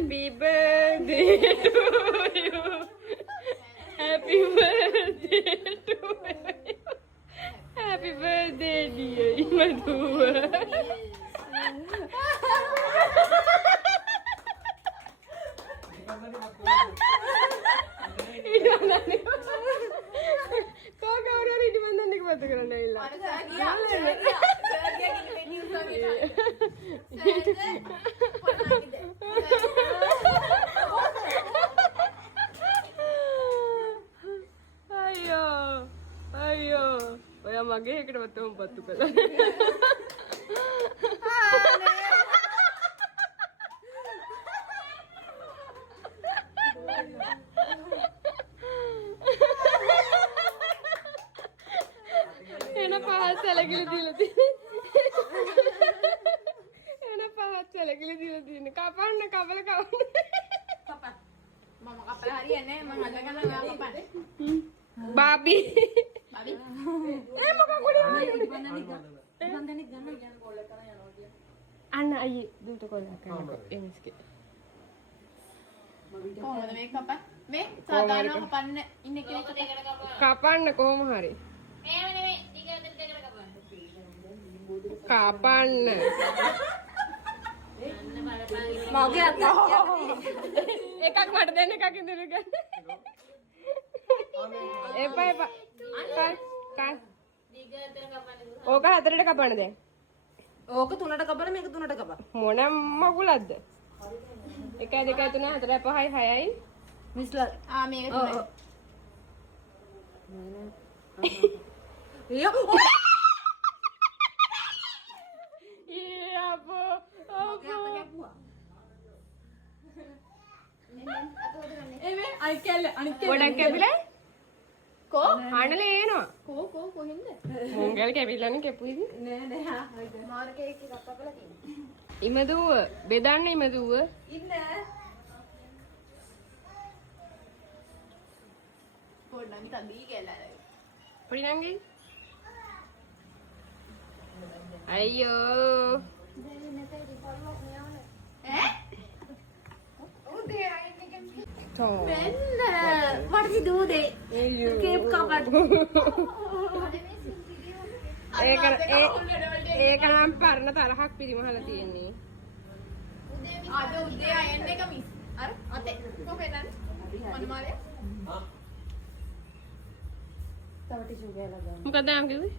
Happy birthday to you. Happy birthday to you. Happy birthday dear Imaduwa. Kau orang ini mana ni kau tu kerana ilah. Ayo, ayo. Oya mage ekada wattu pattu kala. එන පහත් සැලකිලි දීලා තියෙන්නේ. එන පහත් සැලකිලි දීලා තියෙන්නේ. කපන්න කපල කපන්න. කපන්න. මම කපලා හරියන්නේ නැහැ. මම අල්ලගන්න ඔයා කපන්න. බාබි. බාබි. මොකක් උඩින් ඉබන්දනික් ගන්න යන කෝල් එක කරා යනවා කිය. අන්න අයියේ දුට කොල්ලක් කරනවා එම්ස්කේ. කොහොමද මේක කපන්න? මේ සාදානව කපන්න ඉන්නේ කෙනෙක් කපන්න කොහොම හරි. එහෙම නෙමෙයි. ටිකකට කපන්න. කපන්න. මගේ අත එකක් මට දෙන්න එකක් ඉඳලා ගන්න. එපා එපා. කන්. ඕක හතරට කපන්න දැන්. ඕක තුනට කපන්න මේක තුනට කපන්න. මොන මගුලක්ද? 1 2 3 4 5 6යි. මිස්ලා මේක තුනයි. අපෝ ගොඩක් කැපිලා කෝ හඬල එනවා. කෝ කොහෙන්ද? මොංගල් කැපිලානේ කැපුවේද? නෑ මාර්කේ එක කපලා තියෙනවා. ඉමදුව බෙදන්න ඉමදුව. ඉන්න පොඩ්ඩක් තදී කියලා. පොඩි නංගි. අයියෝ. Ben, what did you do there? Keep covered. ඒක නම් පරණ තරහක් පිරිමහලා තියෙන්නේ. අද උදේ අයන්න එක මිස්. අර අතේ කොහෙන්ද? මනමාලේ. මොකද ආම් කිව්වේ?